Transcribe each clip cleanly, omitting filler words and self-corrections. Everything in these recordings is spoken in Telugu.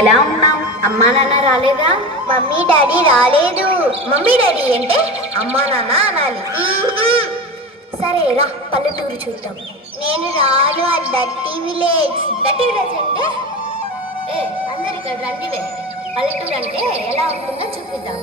ఎలా ఉన్నావు? అమ్మా నాన్న రాలేదా? మమ్మీ డాడీ రాలేదు. మమ్మీ డాడీ అంటే అమ్మా నాన్న అనాలి. సరే రా పల్లెటూరు చూద్దాం. నేను రాను. అది డర్టీ విలేజ్. డర్టీ విలేజ్ అంటే అందరు ఇక్కడ రండివే. పల్లెటూరు అంటే ఎలా ఉంటుందో చూపిద్దాం.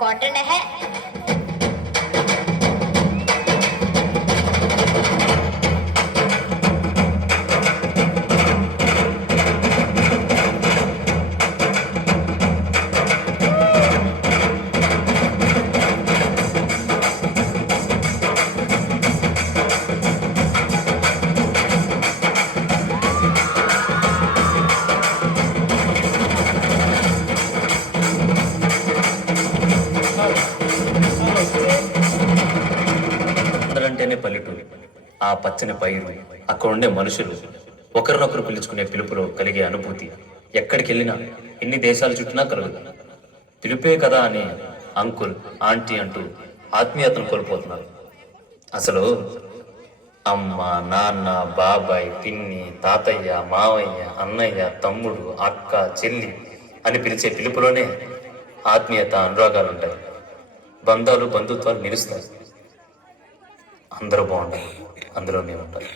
कॉटन है। ఆ పచ్చని పైరు, అక్కడ ఉండే మనుషులు, ఒకరినొకరు పిలుచుకునే పిలుపులో కలిగే అనుభూతి ఎక్కడికి వెళ్ళినా, ఎన్ని దేశాలు చుట్టినా కలుగుతుంది. పిలుపే కదా అని అంకుల్, ఆంటీ అంటూ ఆత్మీయతను కోల్పోతున్నారు. అసలు అమ్మ, నాన్న, బాబాయ్, పిన్ని, తాతయ్య, మావయ్య, అన్నయ్య, తమ్ముడు, అక్క, చెల్లి అని పిలిచే పిలుపులోనే ఆత్మీయత, అనురాగాలు ఉంటాయి. బంధాలు, బంధుత్వాలు నిలుస్తాయి. అందరూ బాగుంటారు, అందులో మేము ఉంటాం.